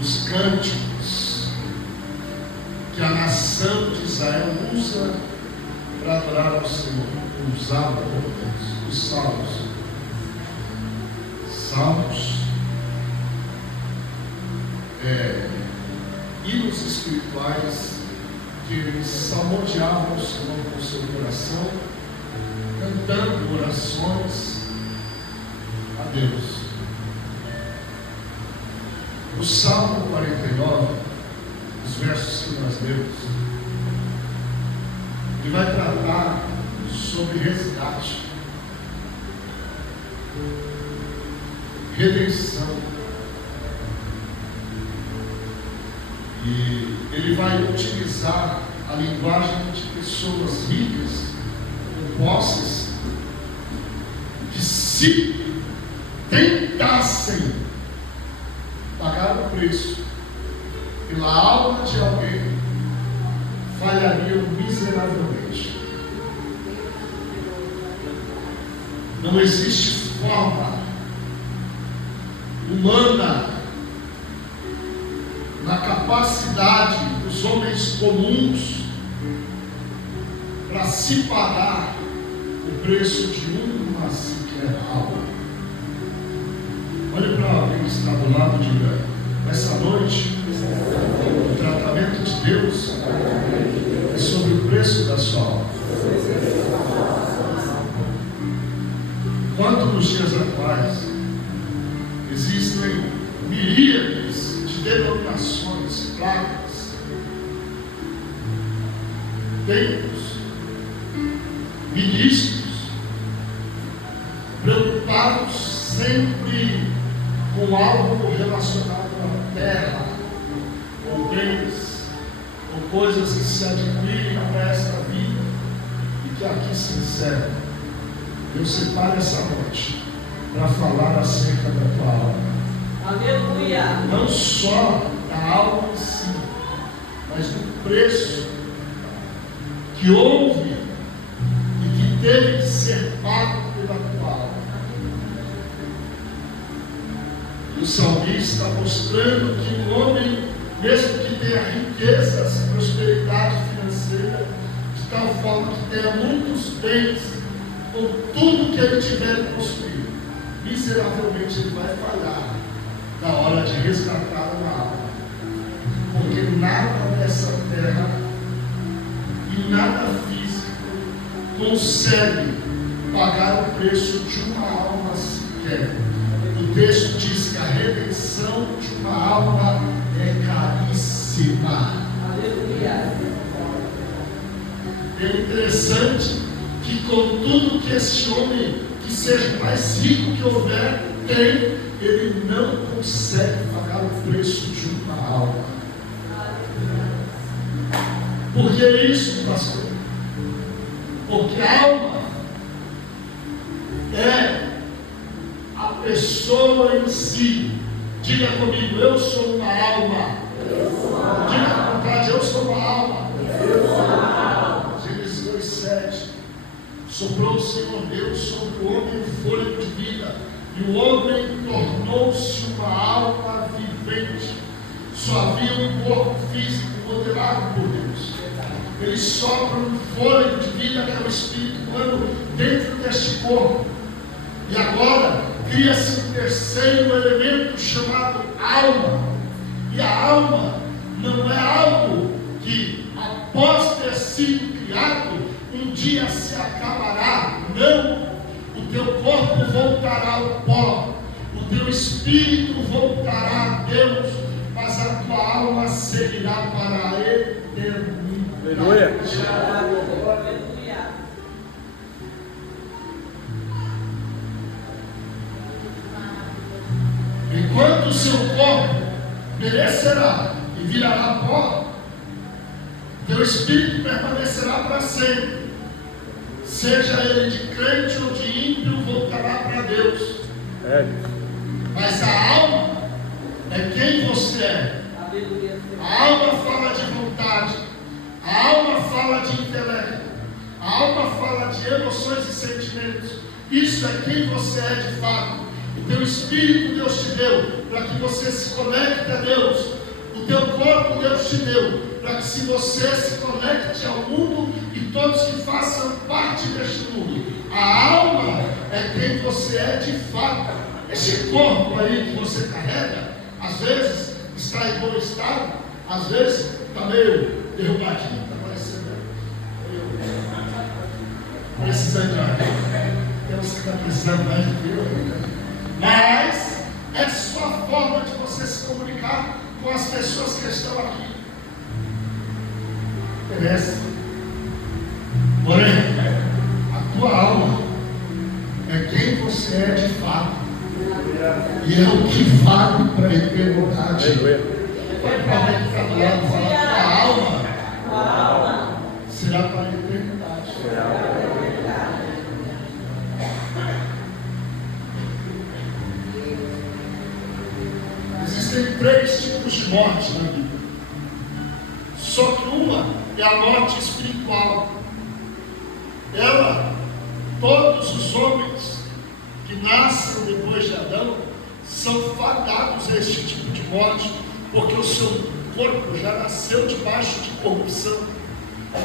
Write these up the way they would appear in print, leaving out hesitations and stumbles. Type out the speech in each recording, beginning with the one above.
dos cânticos que a nação de Israel usa para adorar ao Senhor. Usava os salmos. Salmos, hinos espirituais que eles salmodiavam o Senhor com o seu coração, cantando orações a Deus. O Salmo 49, os versos que nós lemos, ele vai tratar sobre resgate, redenção, e ele vai utilizar a linguagem de pessoas ricas, com posses, que se tentassem pagar o preço pela alma de alguém, falhariam miseravelmente. Não existe forma humana, na capacidade dos homens comuns, para se pagar o preço de uma sequer alma. Olhe para alguém que está do lado e diga: essa noite, o tratamento de Deus é sobre o preço da sua alma. Quanto nos dias atuais existem miríades de denominações, placas, templos, ministros, preocupados sempre com algo relacionado à terra, ou bens, ou coisas que se adquirem para esta vida e que aqui se encerram. Eu separo essa noite para falar acerca da tua alma. Aleluia! Não só da alma em si, mas do preço que houve e que teve que ser pago pela tua alma. E o salmista está mostrando que o homem, mesmo que tenha riquezas, prosperidade financeira, de tal forma que tenha muitos bens, com tudo que ele tiver possuído, miseravelmente ele vai falhar na hora de resgatar uma alma, porque nada nessa terra e nada físico consegue pagar o preço de uma alma sequer. O texto diz que a redenção de uma alma é caríssima. Aleluia! É interessante que com tudo que este homem, que seja o mais rico que houver, tem, ele não consegue pagar o preço de uma alma. Por que isso, pastor? Porque a alma é a pessoa em si. Diga comigo: eu sou uma alma. Diga com vontade: eu sou uma alma. Gênesis 2:7. Soprou o Senhor Deus sobre o homem o fôlego de vida, e o homem tornou-se uma alma vivente. Só havia um corpo físico modelado por Deus. Ele sopra um fôlego de vida, que é o espírito humano, dentro deste corpo. E agora cria-se um terceiro elemento chamado alma. E a alma não é algo que, após ter sido criado, um dia se acabará. Não. O teu corpo voltará ao pó, o teu espírito voltará a Deus, mas a tua alma seguirá para a eternidade. Aleluia. Enquanto o seu corpo perecerá e virará pó, teu espírito permanecerá para sempre. Seja ele de crente ou de ímpio, voltará para Deus. Mas a alma é quem você é. A alma fala de vontade, a alma fala de intelecto, a alma fala de emoções e sentimentos. Isso é quem você é de fato. O teu espírito Deus te deu para que você se conecte a Deus. O teu corpo Deus te deu, para que se você se conecte ao mundo e todos que façam parte deste mundo. A alma é quem você é de fato. Esse corpo aí que você carrega, às vezes está em bom estado, às vezes está meio derrubadinho, está parecendo precisando de água. Tem uns que estão precisando mais do que eu. Mas é só a forma de você se comunicar com as pessoas que estão aqui. Interessa. Porém, a tua alma é quem você é de fato. E é o que vale para a eternidade. Vai para alguém que está do lado e fala: tua alma será para a eternidade. Existem 3 tipos de morte na Bíblia. Só que uma é a morte espiritual. Ela, todos os homens que nascem depois de Adão são fadados a este tipo de morte, porque o seu corpo já nasceu debaixo de corrupção.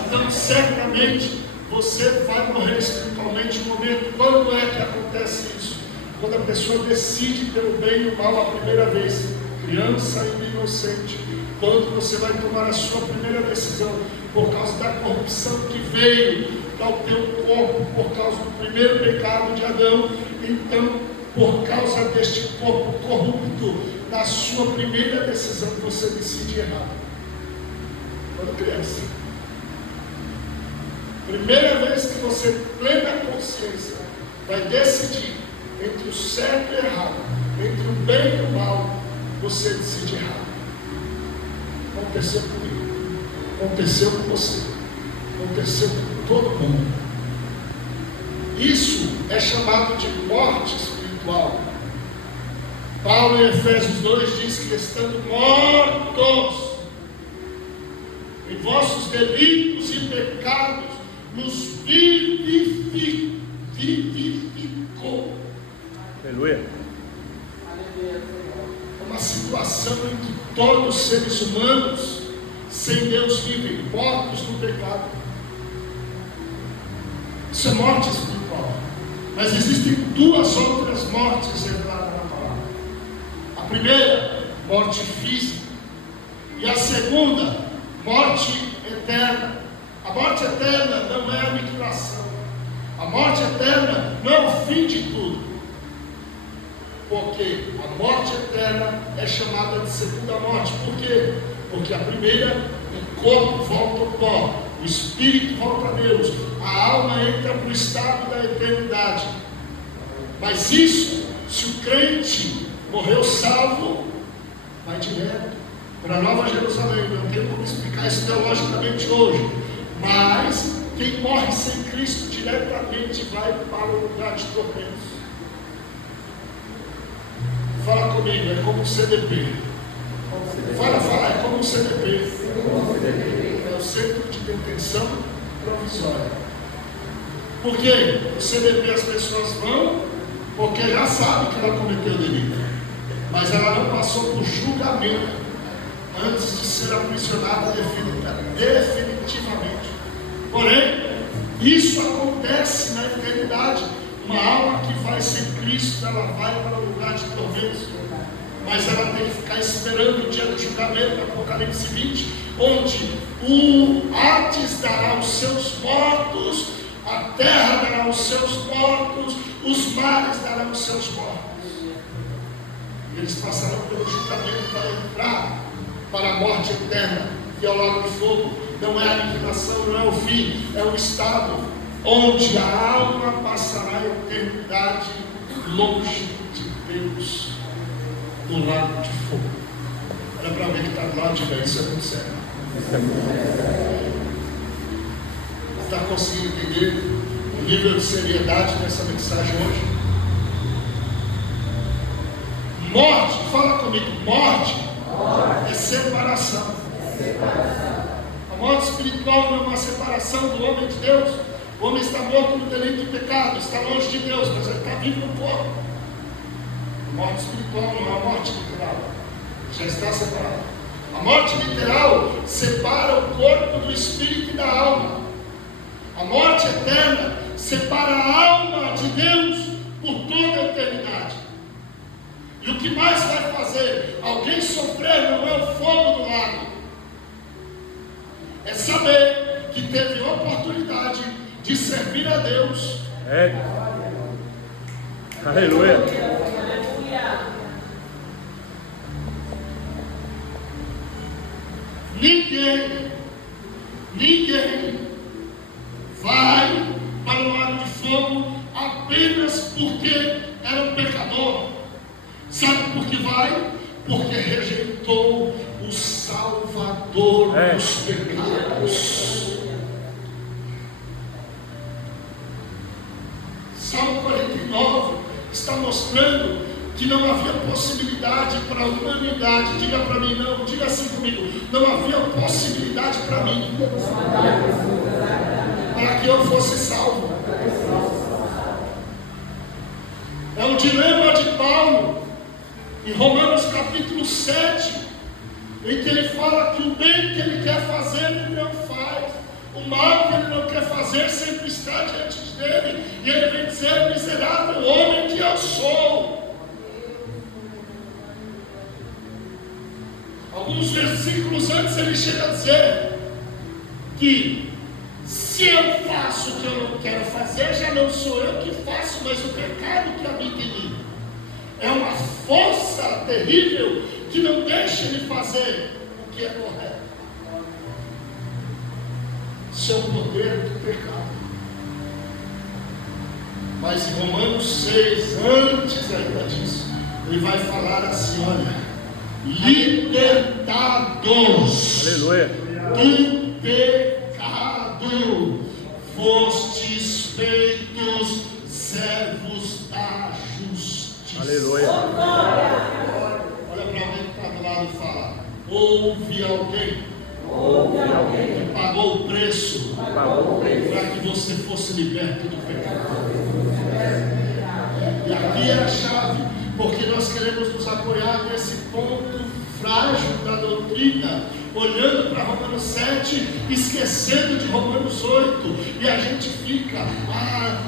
Então, certamente, você vai morrer espiritualmente no momento. Quando é que acontece isso? Quando a pessoa decide pelo bem e o mal a primeira vez, criança ainda inocente. Quando você vai tomar a sua primeira decisão, por causa da corrupção que veio ao teu corpo, por causa do primeiro pecado de Adão, então, por causa deste corpo corrupto, na sua primeira decisão, você decide errado. Quando criança. Primeira vez que você, plena consciência, vai decidir entre o certo e o errado, entre o bem e o mal, você decide errado. Aconteceu comigo, aconteceu com você, aconteceu com todo mundo. Isso é chamado de morte espiritual. Paulo em Efésios 2 diz que estando mortos em vossos delitos e pecados, nos vivificou. Aleluia. É uma situação em que todos os seres humanos sem Deus vivem, mortos no pecado. Isso é morte espiritual. Mas existem 2 outras mortes reveladas na palavra. A primeira, morte física. E a segunda, morte eterna. A morte eterna não é a aniquilação. A morte eterna não é o fim de tudo. Porque a morte eterna é chamada de segunda morte. Por quê? Porque a primeira, o corpo volta ao pó, o espírito volta a Deus, a alma entra para o estado da eternidade. Mas isso, se o crente morreu salvo, vai direto para a Nova Jerusalém. Não tenho como explicar isso teologicamente hoje, mas quem morre sem Cristo diretamente vai para o lugar de tormentos. Fala comigo, é como um CDP. Fala, é como um CDP. É o Centro de Detenção Provisória. Por quê? O CDP as pessoas vão porque já sabem que ela cometeu delito, mas ela não passou por julgamento antes de ser aprisionada definitivamente. Porém, isso acontece na eternidade. Uma alma que vai sem Cristo, ela vai para o lugar de tormentos, mas ela tem que ficar esperando o dia do julgamento, Apocalipse 20, onde o Hades dará os seus mortos, a terra dará os seus mortos, os mares darão os seus mortos. E eles passarão pelo julgamento para entrar para a morte eterna, que é o lago de fogo. Não é a aniquilação, não é o fim, é o estado onde a alma passará a eternidade longe de Deus, do lago de fogo. Olha para ver que está do lado de ver, isso é muito sério. Está conseguindo entender o nível de seriedade dessa mensagem hoje? Morte, fala comigo, morte é separação. A morte espiritual não é uma separação do homem de Deus. O homem está morto no delito e pecado, está longe de Deus, mas ele está vivo no corpo. Morte espiritual não é a morte literal. Já está separado. A morte literal separa o corpo do espírito e da alma. A morte eterna separa a alma de Deus por toda a eternidade. E o que mais vai fazer alguém sofrer não é o fogo do lago, é saber que teve a oportunidade de servir a Deus. Aleluia. Ninguém vai para o lago de fogo apenas porque era um pecador. Sabe por que vai? Porque rejeitou o Salvador dos pecados. Salmo 49 está mostrando que não havia possibilidade para a humanidade. Diga para mim, não, diga assim comigo: não havia possibilidade para mim, para que eu fosse salvo. É o dilema de Paulo em Romanos capítulo 7, em que ele fala que o bem que ele quer fazer ele não faz, o mal que ele não quer fazer sempre está diante dele, e ele vem dizer: miserável homem que eu sou. Alguns versículos antes ele chega a dizer que se eu faço o que eu não quero fazer, já não sou eu que faço, mas o pecado que habita em mim. É uma força terrível que não deixa ele fazer o que é correto. Isso é o poder do pecado. Mas em Romanos 6, antes ainda disso, ele vai falar assim: olha, libertados Aleluia. do pecado, fostes feitos servos da justiça. Aleluia. Olha para alguém que está do lado e fala: houve alguém que pagou o preço para que você fosse liberto do pecado. E aqui é a chave, porque nós queremos nos apoiar nesse ponto frágil da doutrina, olhando para Romanos 7, esquecendo de Romanos 8, e a gente fica: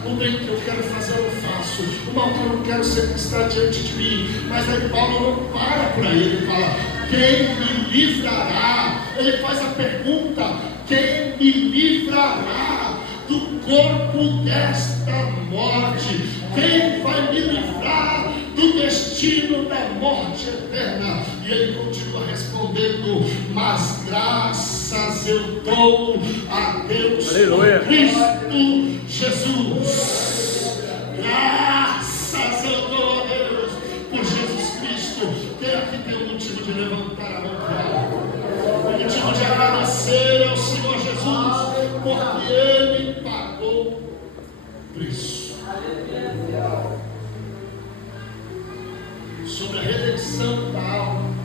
o bem que eu quero fazer eu faço, o mal que eu não quero sempre está diante de mim. Mas aí Paulo não para por aí, ele fala: quem me livrará? Ele faz a pergunta: quem me livrará do corpo desta morte? Quem vai me livrar do destino da morte eterna? E ele continua respondendo: mas graças eu dou a Deus por Cristo Jesus. Graças eu dou a Deus por Jesus Cristo. Quem aqui tem um motivo de levantar a mão para alto? Um motivo de agradecer ao Senhor Jesus, porque Ele pagou preço. Sobre a redenção da alma,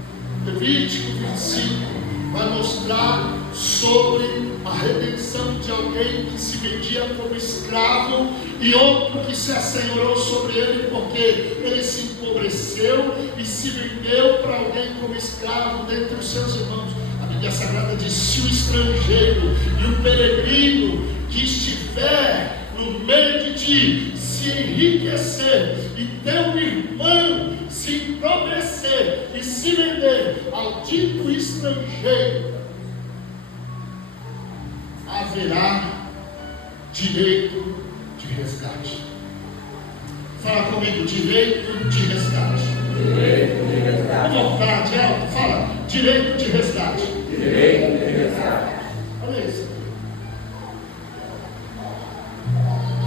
Levítico 25 vai mostrar sobre a redenção de alguém que se vendia como escravo e outro que se assenhorou sobre ele porque ele se empobreceu e se vendeu para alguém como escravo dentre os seus irmãos. A Bíblia Sagrada diz: se o estrangeiro e o peregrino que estiver no meio de ti se enriquecer e teu irmão se empobrecer e se vender ao dito estrangeiro, haverá direito de resgate. Fala comigo: direito de resgate. Direito de resgate. Vamos falar de alto? Fala: direito de resgate. Direito de resgate. Olha isso.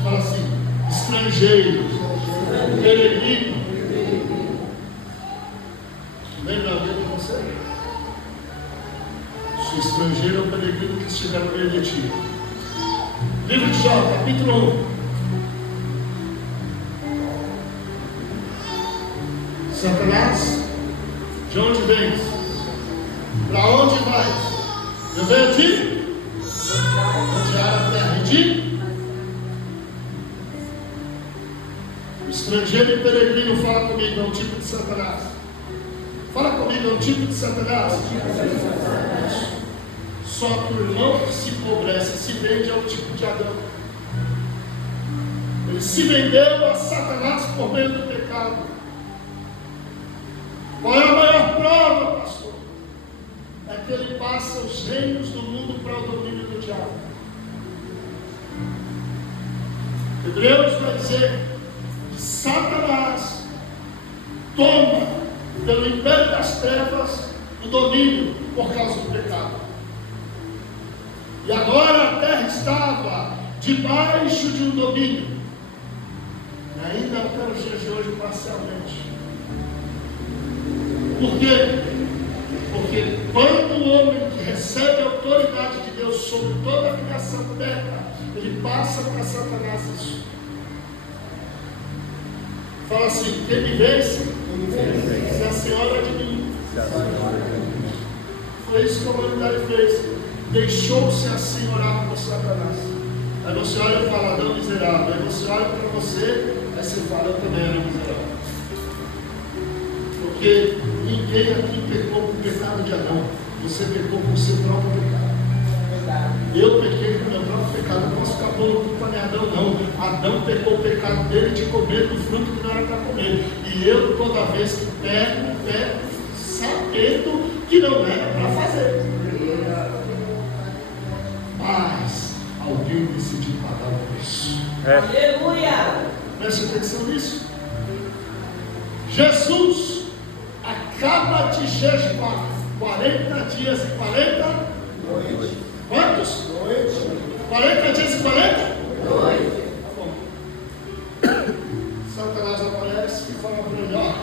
Fala assim: estrangeiro, peregrino. Lembra alguém de você? Se o estrangeiro é o peregrino que estiver no meio de ti. Livro de Jó, capítulo 1. Satanás, de onde vens? Para onde vais? Eu venho de ondear a terra. E de? O Estrangeiro e peregrino, fala comigo, é um tipo de Satanás. Fala comigo, é um tipo de Satanás. Só que o irmão que se empobrece, se vende ao tipo de Adão. Ele se vendeu a Satanás por meio do pecado. Qual é a maior prova, pastor? É que ele passa os reinos do mundo para o domínio do diabo. Hebreus vai dizer que Satanás toma pelo império das trevas o domínio por causa do pecado. E agora a terra estava debaixo de um domínio. E ainda até os dias de hoje parcialmente. Por quê? Porque quando o homem que recebe a autoridade de Deus sobre toda a criação peca, ele passa para Satanás isso. Fala assim, quem me vence, se a senhora é de mim. Foi isso que a humanidade fez. Deixou-se assenhorar por Satanás. Aí você olha e fala, Adão miserável. Aí você olha para você, aí você fala, eu também era miserável. Porque ninguém aqui pecou com o pecado de Adão. Você pecou com o seu próprio pecado. Eu pequei com o meu próprio pecado. Não posso ficar pondo culpa de Adão, não. Adão pecou o pecado dele de comer do fruto que não era para comer. E eu, toda vez que pego, sabendo que não era para fazer. Mas alguém decidiu pagar o preço. Aleluia! Preste atenção nisso. Jesus acaba de jejuar 40 dias e 40 noites. Quantos? 40 dias e 40 noites. Tá bom. Satanás aparece e fala para ele, ó,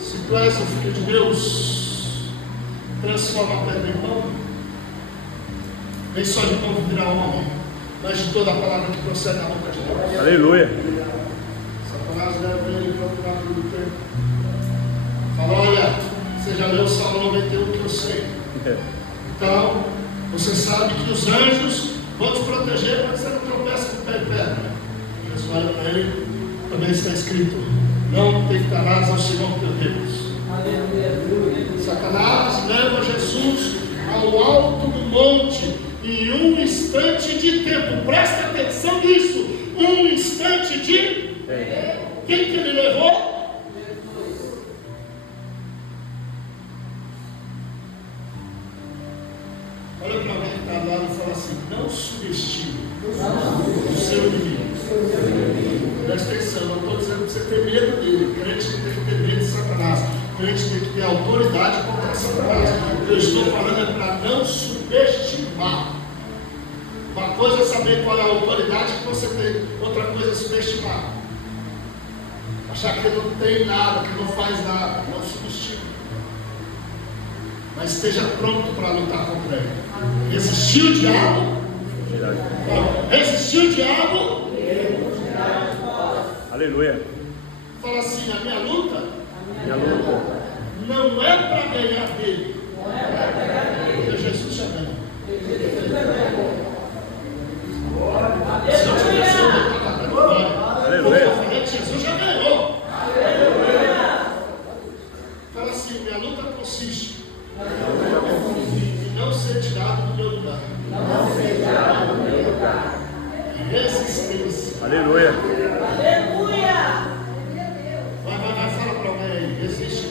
se tu és o Filho de Deus, transforma a pedra em pão. Nem só de pão viverá o homem, mas de toda a palavra que procede da boca de Deus. Aleluia. Satanás leva ele para o lado do tempo. Fala, olha, você já leu o Salmo 91 que eu sei. Então, você sabe que os anjos vão te proteger para que você não tropece com o pé em pedra. Jesus olha para ele, também está escrito, não tentarás ao Senhor teu Deus. Aleluia. Satanás leva Jesus ao alto do monte em um instante de tempo. Presta atenção nisso. Um instante de Quem que ele levou? Olha para alguém que está ao lado e fala assim, não subestime o seu inimigo. Presta atenção, eu não estou dizendo que você tem medo dele. O crente tem que ter medo de Satanás. O crente tem que ter autoridade contra Satanás. O que eu estou falando é para não subestimar. Uma coisa é saber qual é a autoridade que você tem, outra coisa é subestimar. Achar que ele não tem nada, que não faz nada, não subestima. Mas esteja pronto para lutar contra ele. Resistir o diabo? Resistir o diabo? Aleluia. Fala assim, a minha luta não é para ganhar dele. Porque Jesus já ganhou. Aleluia. Jesus já ganhou. Fala assim, minha luta consiste em não ser tirado do meu lugar. Resistência. Aleluia. Vai, fala para alguém aí, resiste.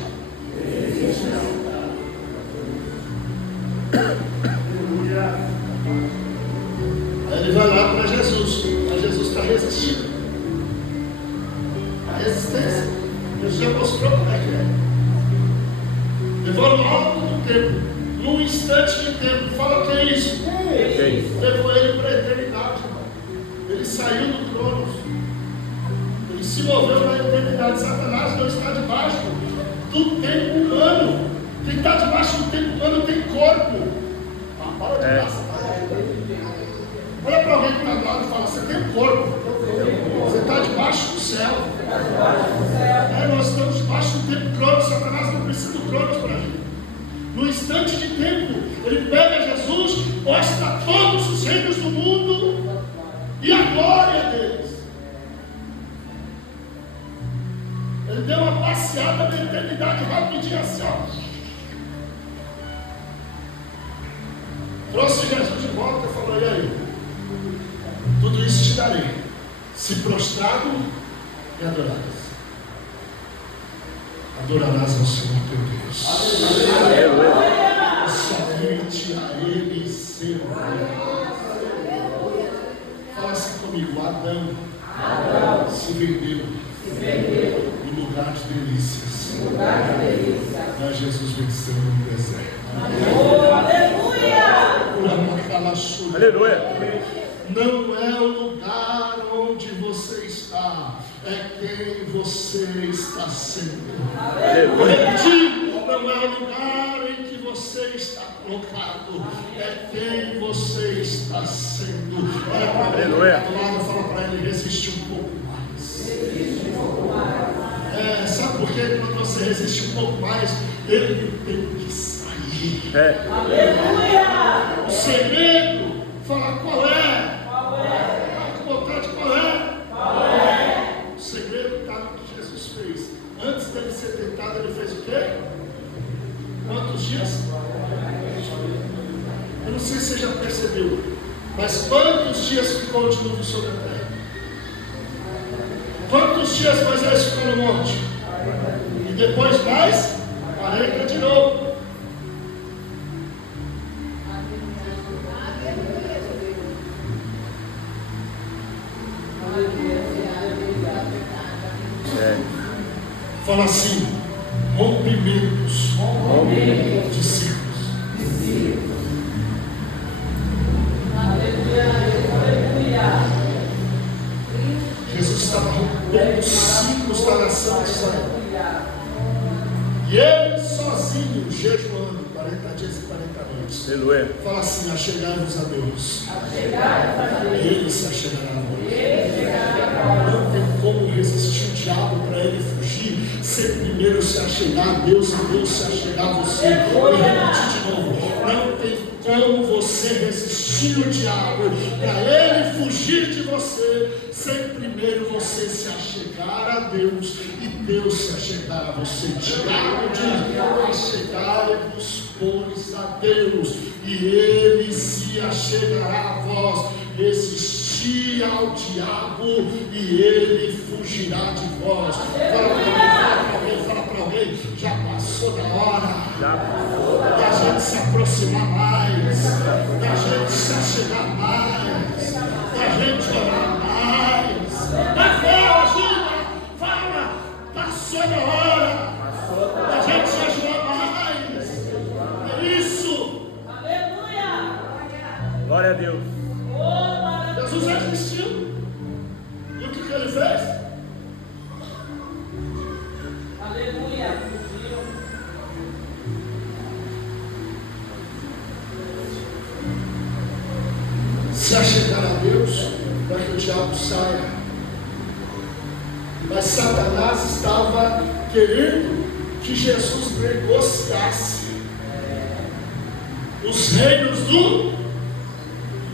Aí ele vai lá para Jesus. Mas Jesus está resistindo. A resistência. Jesus já mostrou como é que é. Levou no alto do tempo, num instante de tempo. Fala o que é isso? Levou ele para a eternidade, irmão. Ele saiu do trono. Ele se moveu na eternidade. Satanás não está debaixo do tempo humano. Quem está debaixo do tempo humano tem corpo. Para de passar. Olha para alguém que está do lado e fala, você tem um corpo. Você está debaixo do céu. Nós estamos debaixo do tempo cronos. Satanás não precisa do cronos para agir. No instante de tempo, ele pega Jesus, mostra todos os reinos do mundo e a glória deles. deu uma passeada na eternidade rapidinho assim, ó. Trouxe Jesus de volta e falou: e aí? Tudo isso te darei, se prostrado e adorado. Adorarás ao Senhor teu Deus. Somente a Ele será. Fala assim comigo: Adão se vendeu no lugar de delícias. Mas Jesus venceu no deserto. Aleluia! Aleluia. Não é o lugar onde você está, é quem você está sendo. Repetindo, não é o lugar em que você está colocado, é quem você está sendo. Olha para ele, do lado, fala para ele: resiste um pouco mais. Sabe por quê? Quando você resiste um pouco mais, ele tem que sair. Aleluia! O segredo, fala qual é? O segredo está no que Jesus fez. Antes dele ser tentado, ele fez o quê? Quantos dias? Eu não sei se você já percebeu, mas quantos dias ficou o dilúvio sobre a terra? Quantos dias Moisés ficou no monte? E depois mais 40 de novo. Fala assim: rompimentos de ciclos. Jesus estava rompendo os ciclos da nação de Israel. E ele sozinho, jejuando 40 dias e 40 noites. Aleluia. Fala assim: achegai-vos a Deus. Ele se achegará a nós. Não tem como resistir o diabo para ele fugir, sem primeiro se achegar a Deus e Deus se achegar a você. Vou repetir de novo: não tem como você resistir o diabo para ele fugir de você, sem primeiro você se achegar a Deus e Deus se achegar a você. Diabo diz: achegai-vos, pois, a Deus, e ele se achegará a vós. Resistir ao diabo e ele fugirá de vós. Fala para alguém: já passou da hora da gente se aproximar mais, da gente se achegar mais, da gente orar mais. Vai fora, ajuda! Fala! Passou da hora da gente se ajudar mais. É isso. Aleluia! Glória a Deus. Jesus já existiu. E o que ele fez? Aleluia! Fugiu. Se achegar a Deus para que o diabo saia. Mas Satanás estava querendo que Jesus negociasse os reinos do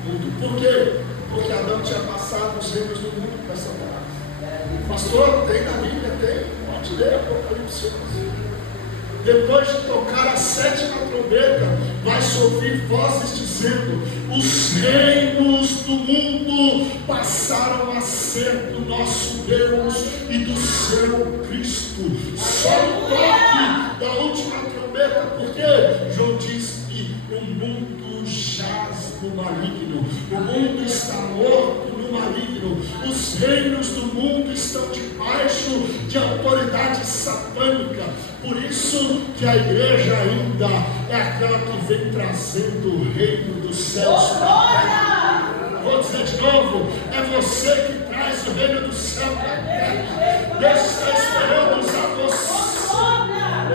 mundo. Por quê? Porque Adão tinha passado os reinos do mundo para Satanás. Pastor, tem na Bíblia? Tem. Pode ler Apocalipse 11. Depois de tocar a 7ª trombeta, vai-se ouvir vozes dizendo: os reinos do mundo passaram a ser do nosso Deus e do seu Cristo. Só o toque da última trombeta, porque João diz que o mundo jaz no maligno, o mundo está morto no maligno, os reinos do mundo estão debaixo de autoridade satânica. Por isso que a igreja ainda é aquela que vem trazendo o reino dos céus para a terra. Vou dizer de novo: é você que traz o reino do céu para a terra. Deus está esperando usar você.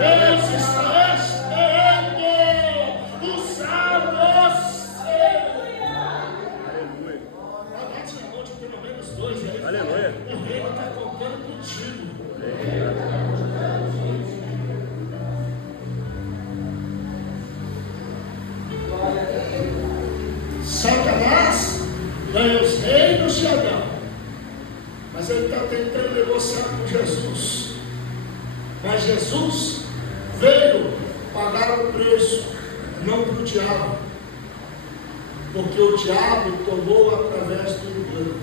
Deus está esperando usar você. Bate na mão de pelo menos 2 aí. Aleluia. O reino está contando contigo. Satanás ganha os reinos de Adão, mas ele está tentando negociar com Jesus Mas Jesus veio pagar o preço, não para o diabo, porque o diabo tomou através do engano.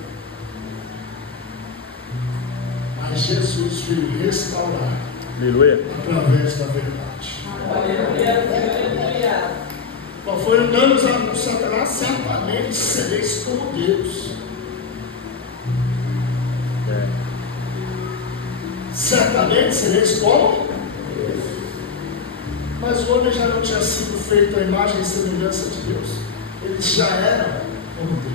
Mas Jesus veio restaurar, Aleluia. através da verdade. Aleluia. Qual foi o engano de Satanás? Certamente sereis como Deus. Certamente sereis como Deus. Mas o homem já não tinha sido feito à imagem e semelhança de Deus. Eles já eram como Deus.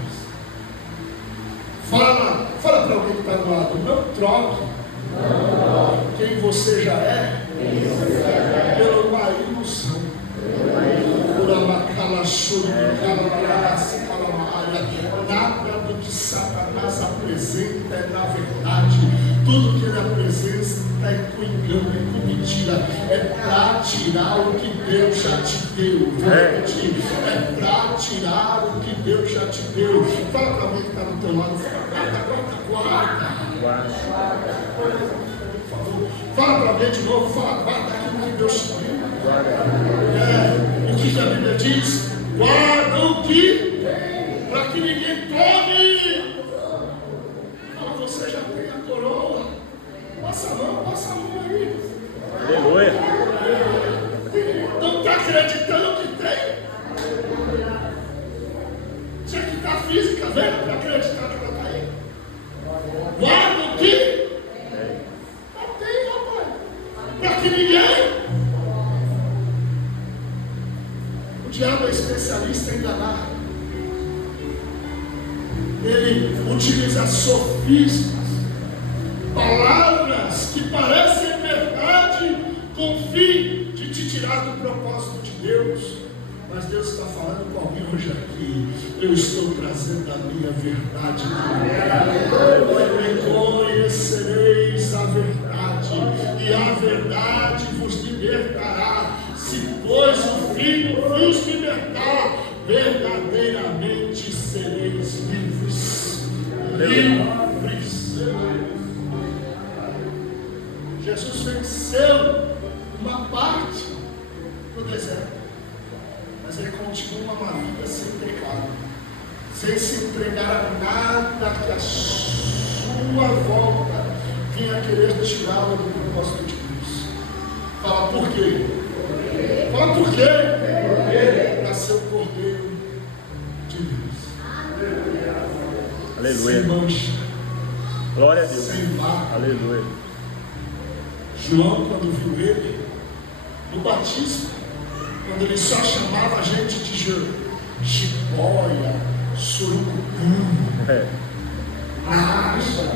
Fala para alguém que está do lado, não troque quem você já é pela uma ilusão. Nada do que Satanás apresenta é na verdade. Tudo que ele apresenta é com engano, é com mentira. É para tirar o que Deus já te deu. É para tirar o que Deus já te deu. Fala para mim que está no teu lado. Guarda. Por favor. Fala para mim de novo. Fala, guarda aquilo que Deus te deu. O que a Bíblia diz? Guarda o que? Para que ninguém tome. Fala, você já tem a coroa. Passa a mão aí. Aleluia. Não está acreditando que tem? Tinha que estar física, vendo? Para acreditar que ela está aí. Guarda o que? Não tem, rapaz. Para que ninguém. O diabo é especialista em enganar. Ele utiliza sofismas, palavras que parecem verdade, com o fim de te tirar do propósito de Deus. Mas Deus está falando com alguém hoje aqui. Eu estou trazendo a minha verdade. E conhecereis a verdade, e a verdade vos libertará. Se pois o Filho vos libertar, verdadeiramente sereis livres. Livres. Jesus venceu uma parte do deserto, mas ele continua uma vida sem pecado, sem se entregar a nada que a sua volta venha querer tirá-lo do propósito de Deus. Fala por quê? Fala por quê? Para ser o Cordeiro de Deus. Aleluia. Sem mancha. Glória a Deus. Sem marca. Aleluia. João, quando viu ele no batismo, quando ele só chamava a gente de jiboia, surucucu, naja,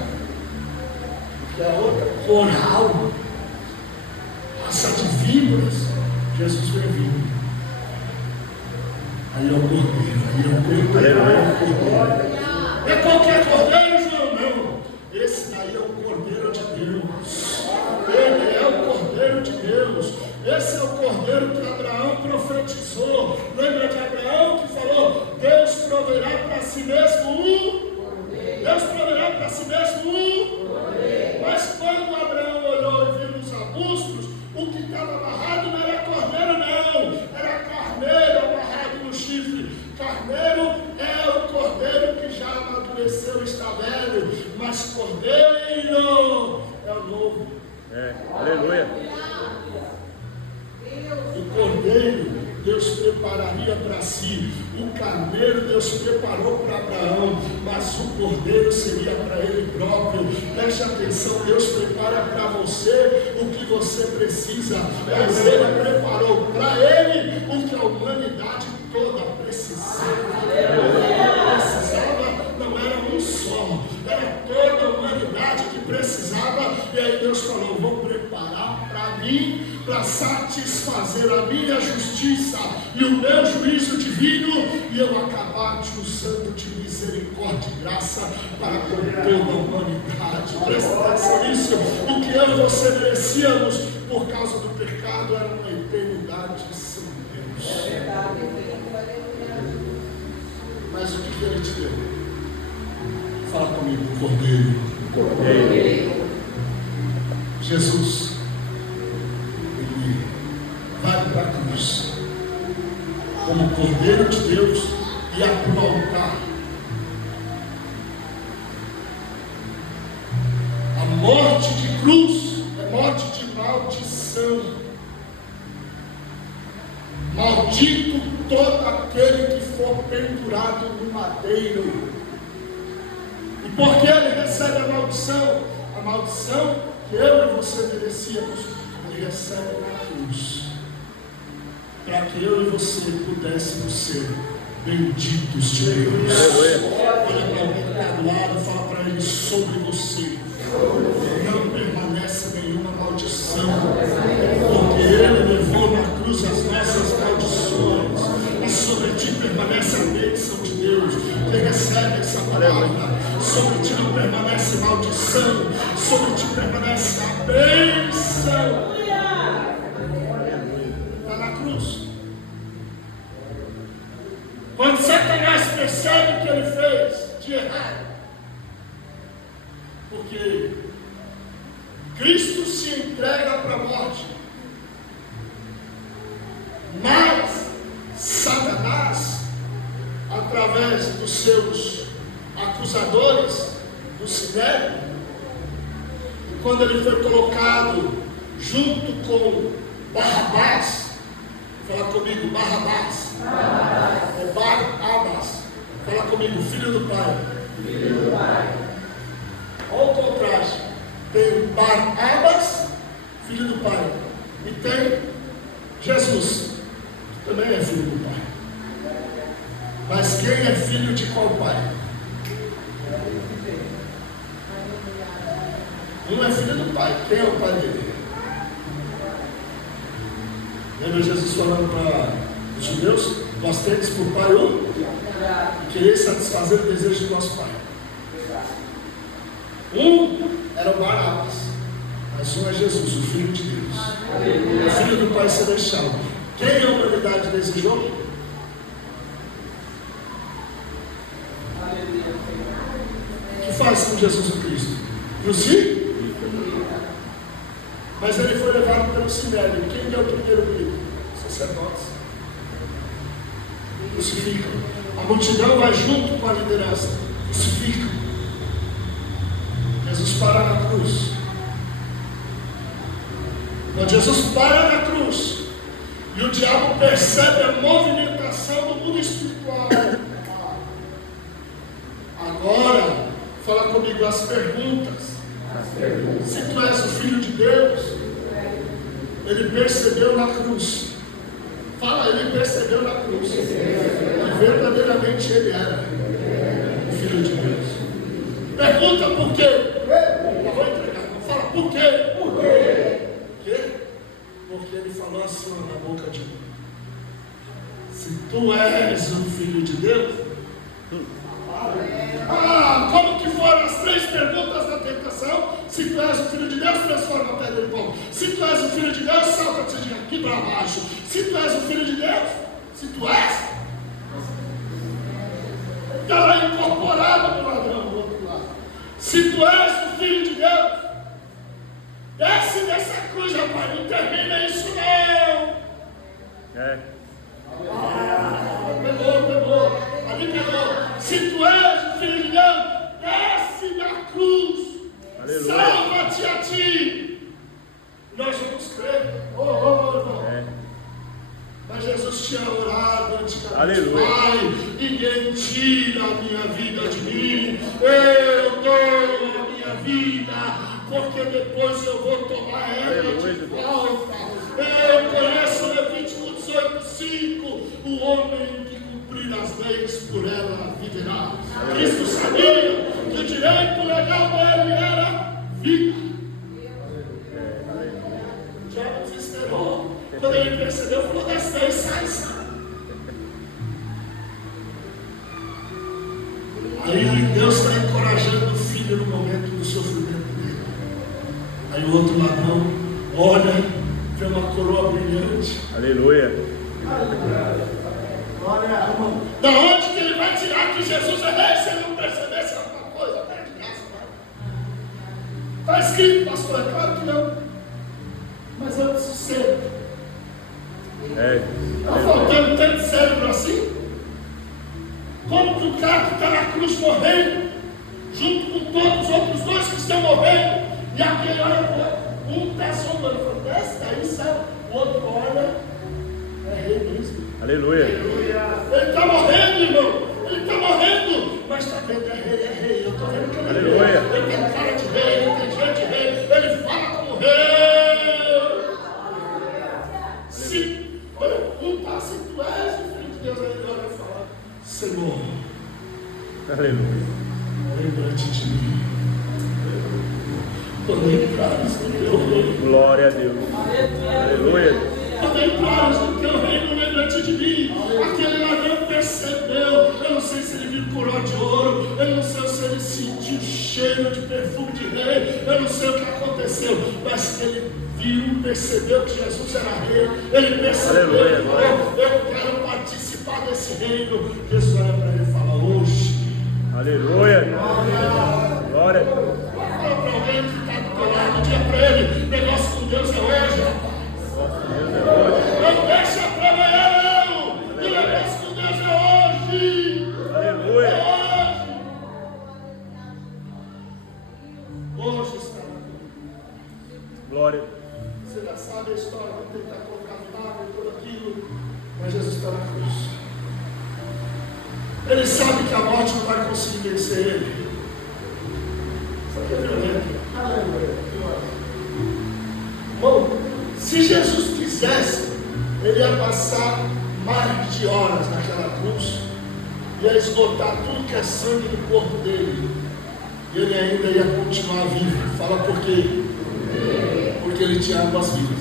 que é outra, coral, raça de víboras, Jesus veio vindo. Aí é o cordeiro, É qualquer cordeiro, João? Não. Esse daí é o Cordeiro de Deus. Ele é o Cordeiro de Deus. Esse é o Cordeiro que Abraão profetizou. Lembra de Abraão que falou: Deus proverá para si mesmo Deus proverá para si mesmo Mas quando Abraão olhou e viu os arbustos, o que estava amarrado não era cordeiro, não. Era carneiro amarrado no chifre. Carneiro é o cordeiro que já amadureceu e está velho. Mas cordeiro é o novo. Aleluia. O cordeiro Deus prepararia para si. O carneiro Deus preparou para Abraão, mas o cordeiro seria para ele próprio. Preste atenção, Deus prepara para você o que você precisa, mas ele preparou para ele o que a humanidade toda precisava. Não era um só, era toda a humanidade que precisava. E aí Deus falou: vou preparar para mim, para satisfazer a minha justiça e o meu juízo divino, e eu acabar te usando de misericórdia e graça para com toda a humanidade. Presta atenção nisso. O que eu e você merecíamos por causa do pecado era uma eternidade sem Deus. Mas o que ele te deu? Fala comigo, Cordeiro. Jesus como Cordeiro de Deus, ia para o altar. A morte de cruz é morte de maldição. Maldito todo aquele que for pendurado no madeiro. E por que ele recebe a maldição? A maldição que eu e você merecíamos, ele recebe na cruz. Para que eu e você pudéssemos ser benditos de Deus. Olha para alguém que está do lado, fala para ele: sobre você não permanece nenhuma maldição, porque ele levou na cruz as nossas maldições, e sobre ti permanece a bênção de Deus. Quem recebe essa palavra, sobre ti não permanece maldição, sobre ti permanece a bênção. Está na cruz. Quando Satanás percebe o que ele fez de errado, porque Cristo se entrega para a morte, mas Satanás, através dos seus acusadores do sinédrio, quando ele foi colocado junto com Barrabás, fala comigo, Barrabás, ou Barrabás, fala comigo, filho do pai. Filho do pai. Olha o contraste. Tem Barrabás, filho do pai, e tem Jesus, que também é filho do pai. Mas quem é filho de qual pai? Um é filho do pai. Quem é o pai dele? Lembra Jesus falando para os judeus: nós temos por pai um, e querer satisfazer o desejo do nosso pai. Um era o Barrabás, mas um é Jesus, o Filho de Deus, o Filho do Pai Celestial. Quem a humanidade desejou? O que faz com Jesus o Cristo? Crucifica. Mas ele foi levado pelo sinédrio. Quem deu o primeiro grito? Os sacerdotes. Crucificam. A multidão vai junto com a liderança. Crucificam. Jesus para na cruz. Quando Jesus para na cruz e o diabo percebe a movimentação do mundo espiritual, agora fala comigo as perguntas. Se tu és o Filho de Deus, ele percebeu na cruz. Fala, ele percebeu na cruz. E verdadeiramente ele era o Filho de Deus. Pergunta por quê? Eu vou entregar. Fala por quê? Por quê? Porque ele falou assim na boca de um: se tu és o Filho de Deus. Como que foram as três perguntas da tentação? Se tu és o Filho de Deus, transforma a pedra em pão. Se tu és o Filho de Deus, salta de aqui para baixo. Se tu és o Filho de Deus, se tu és, está lá incorporado no ladrão do outro lado. Se tu és o Filho de Deus, desce dessa cruz, rapaz, não termina isso não. Pegou. Ali pegou. Se tu és o Filho de Deus, desce da cruz. Aleluia. Salva-te a ti. Nós vamos crer. Mas Jesus tinha orado antigamente. Aleluia. Pai, ninguém tira a minha vida de mim. Eu dou a minha vida, porque depois eu vou tomar ela de volta. Eu conheço Levítico 18:5. O homem que cumprir as leis por ela viverá. Cristo sabia que o direito legal dele era vida. O diabo desesperou. Quando ele percebeu, falou: desce daí, sai. Aí Deus está encorajando o filho no momento do sofrimento dele. Aí o outro ladrão olha, vê uma coroa brilhante. Aleluia. Da onde que ele vai tirar que Jesus é rei se ele não percebesse alguma coisa? Até de graça, está escrito, pastor, é claro que não. Mas eu preciso ser. Está faltando tanto cérebro outro cara que está na cruz morrendo, junto com todos os outros dois que estão morrendo, e aquele olha para o outro, um está zombando, fala, desce daí, sabe? O outro olha, é rei mesmo. Aleluia. Ele está morrendo, irmão, ele está morrendo, mas está vendo, é rei, eu estou vendo que ele é rei, Aleluia. ele tem cara de rei, ele tem jeito de rei, ele fala como rei. Se, olha, um está assim, tu és o filho de Deus, aí ele olha e fala, Senhor, Aleluia. lembra-te de mim. Quando entrares no teu reino, Glória a Deus. Aleluia. quando entrares no teu reino, lembra-te de mim. Aquele ladrão percebeu, eu não sei se ele viu coroa de ouro, eu não sei se ele sentiu cheiro de perfume de rei, eu não sei o que aconteceu, mas que ele viu, percebeu que Jesus era rei, ele percebeu, Aleluia, ele falou, eu quero participar desse reino. Jesus olha para ele e fala, hoje. Aleluia. Glória. Fala para alguém que está do teu lado, diga para ele, negócio com Deus é hoje, rapaz. Não deixa para amanhã, não. O negócio com Deus é hoje. Aleluia. É hoje. Hoje está na cruz. Glória. Você já sabe a história, vai tentar colocar milagre e tudo aquilo, mas Jesus está na cruz. Ele sabe que a morte não vai conseguir vencer ele. Sabe o que é violento? Bom, se Jesus quisesse, ele ia passar mais de horas naquela cruz, ia esgotar tudo que é sangue no corpo dele, e ele ainda ia continuar vivo. Fala por quê? Porque ele tinha águas vivas.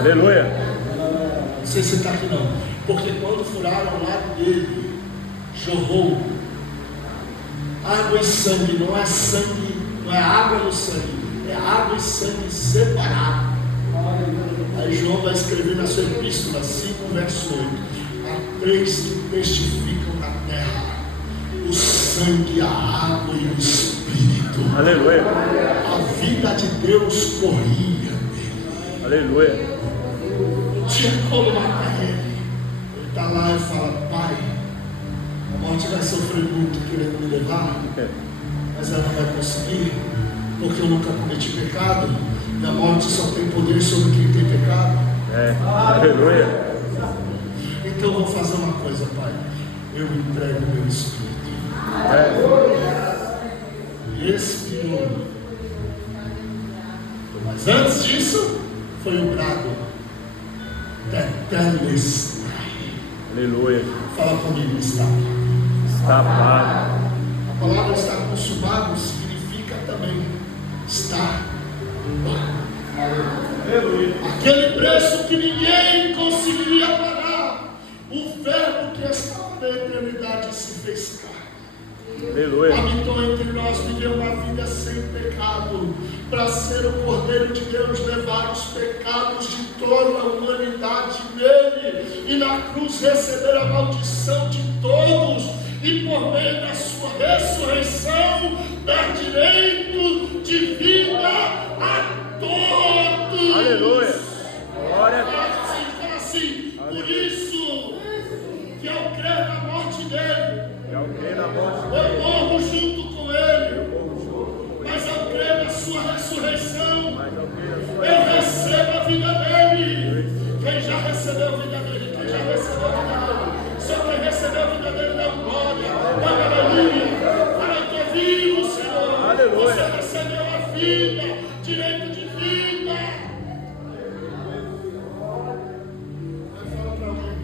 Aleluia. Não sei se está aqui não. Porque quando furaram o lado dele, jorrou água e sangue. Não é sangue, não é água no sangue, é água e sangue separado. Aí João vai escrever na sua epístola 5, verso 8: há três que testificam na terra: o sangue, a água e o Espírito. Aleluia. A vida de Deus corria nele. Aleluia. Não tinha como matar ele. Ele está lá e fala: Pai, a morte vai sofrer muito querendo me levar, mas ela não vai conseguir, porque eu nunca cometi pecado, e a morte só tem poder sobre quem tem pecado. Aleluia. Então eu vou fazer uma coisa, Pai, eu entrego meu Espírito. E expirou. Mas antes disso, foi o brado: Tetelestai. Aleluia. Fala comigo, está. Está pago. A palavra estar consumado significa também estar pago. Aquele preço que ninguém conseguiria pagar, o verbo que estava na eternidade se fez carne. Aleluia. Habitou entre nós, viveu uma vida sem pecado, para ser o Cordeiro de Deus, levar os pecados de toda a humanidade nele, e na cruz receber a maldição de todos, e por meio da sua ressurreição dar direito de vida a todos. Aleluia. Glória. Fala assim, por isso que ao crer na morte dele, Eu creio na morte. eu morro junto com ele, Eu morro junto. mas ao crer na sua ressurreição, Mas eu creio na sua eu recebo a vida dele. Quem já recebeu a vida dele? Quem já recebeu a vida dele? Só quem recebeu a vida dele dá glória, dá aleluia. Fala, eu estou vivo, Senhor. Aleluia. Você recebeu a vida, direito de vida. Eu falo para alguém: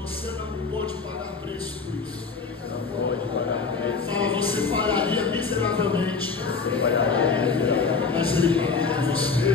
você não pode pagar preço por isso. Não pode pagar preço. Fala, você falharia miseravelmente, Você vai dar. mas ele pagou por você.